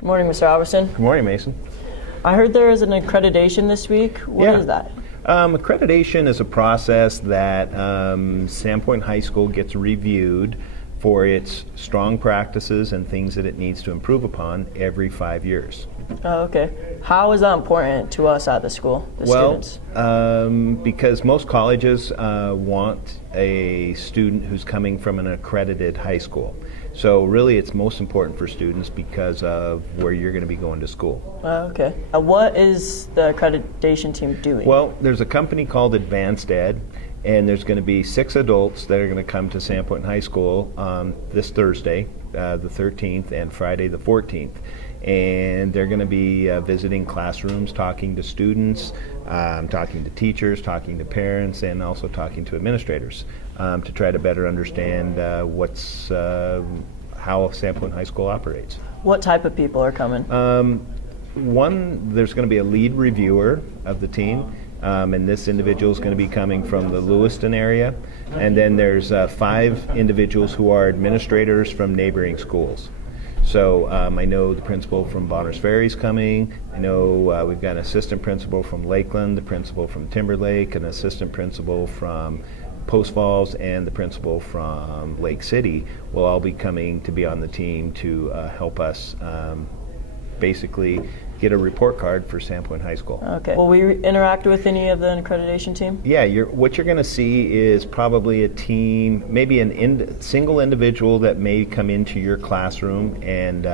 Good morning, Mr. Albertson. Good morning, Mason. I heard there is an accreditation this week. What is that? Accreditation is a process that Sandpoint High School gets reviewed for its strong practices and things that it needs to improve upon every 5 years. Oh, okay. How is that important to us at the school, the students? Because most colleges want a student who's coming from an accredited high school. So really it's most important for students because of where you're going to be going to school. Okay. What is the accreditation team doing? Well, there's a company called Advanced Ed, and there's going to be 6 adults that are going to come to Sandpoint High School this Thursday, the 13th, and Friday the 14th. And they're going to be visiting classrooms, talking to students, talking to teachers, talking to parents, and also talking to administrators to try to better understand how Sandpoint High School operates. What type of people are coming? There's going to be a lead reviewer of the team. And this individual is going to be coming from the Lewiston area. And then there's 5 individuals who are administrators from neighboring schools. So I know the principal from Bonners Ferry is coming. I know we've got an assistant principal from Lakeland, the principal from Timberlake, an assistant principal from Post Falls, and the principal from Lake City will all be coming to be on the team to help us basically get a report card for Sandpoint High School. Okay. Will we interact with any of the accreditation team? Yeah, what you're going to see is probably a team, maybe single individual that may come into your classroom and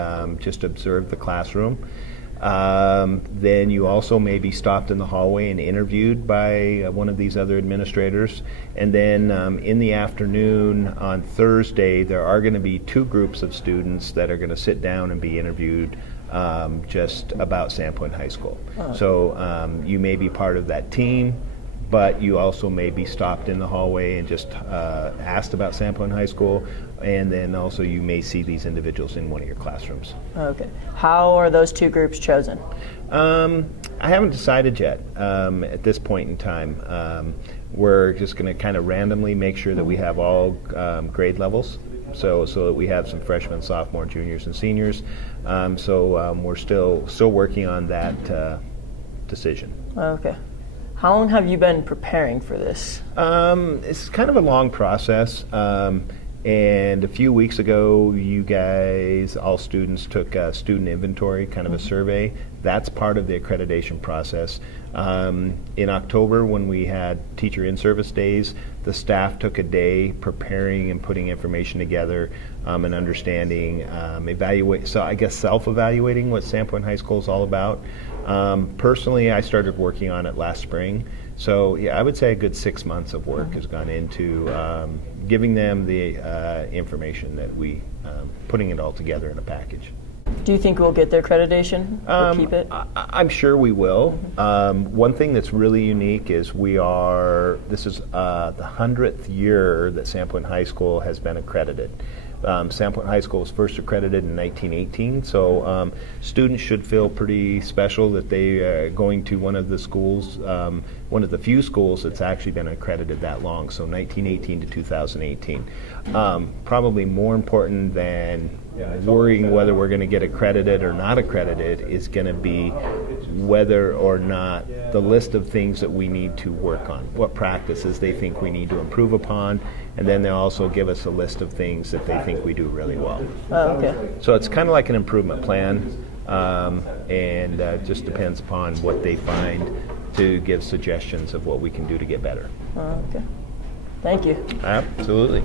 just observe the classroom. Then you also may be stopped in the hallway and interviewed by one of these other administrators. And then in the afternoon on Thursday, there are going to be 2 groups of students that are going to sit down and be interviewed just about Sandpoint High School. Oh. So you may be part of that team, but you also may be stopped in the hallway and just asked about Sandpoint High School, and then also you may see these individuals in one of your classrooms. Okay. How are those 2 groups chosen? I haven't decided yet at this point in time. We're just going to kind of randomly make sure that we have all grade levels, so that we have some freshmen, sophomore, juniors, and seniors. We're still working on that decision. Okay. How long have you been preparing for this? It's kind of a long process. And a few weeks ago, you guys, all students, took a student inventory, kind of a survey. That's part of the accreditation process. In October, when we had teacher in-service days, the staff took a day preparing and putting information together and understanding, self-evaluating what Sandpoint High School is all about. Personally, I started working on it last spring. So yeah, I would say a good 6 months of work has gone into giving them the information that putting it all together in a package. Do you think we'll get their accreditation or keep it? I'm sure we will. One thing that's really unique is this is the 100th year that Sandpoint High School has been accredited. Sandpoint High School was first accredited in 1918, so students should feel pretty special that they are going to one of the schools, one of the few schools that's actually been accredited that long, so 1918 to 2018. Probably more important than worrying whether we're going to get accredited or not accredited is going to be whether or not the list of things that we need to work on, what practices they think we need to improve upon, and then they'll also give us a list of things that they think we do really well. Oh, okay. So it's kind of like an improvement plan, and just depends upon what they find to give suggestions of what we can do to get better. Oh, okay. Thank you. Absolutely.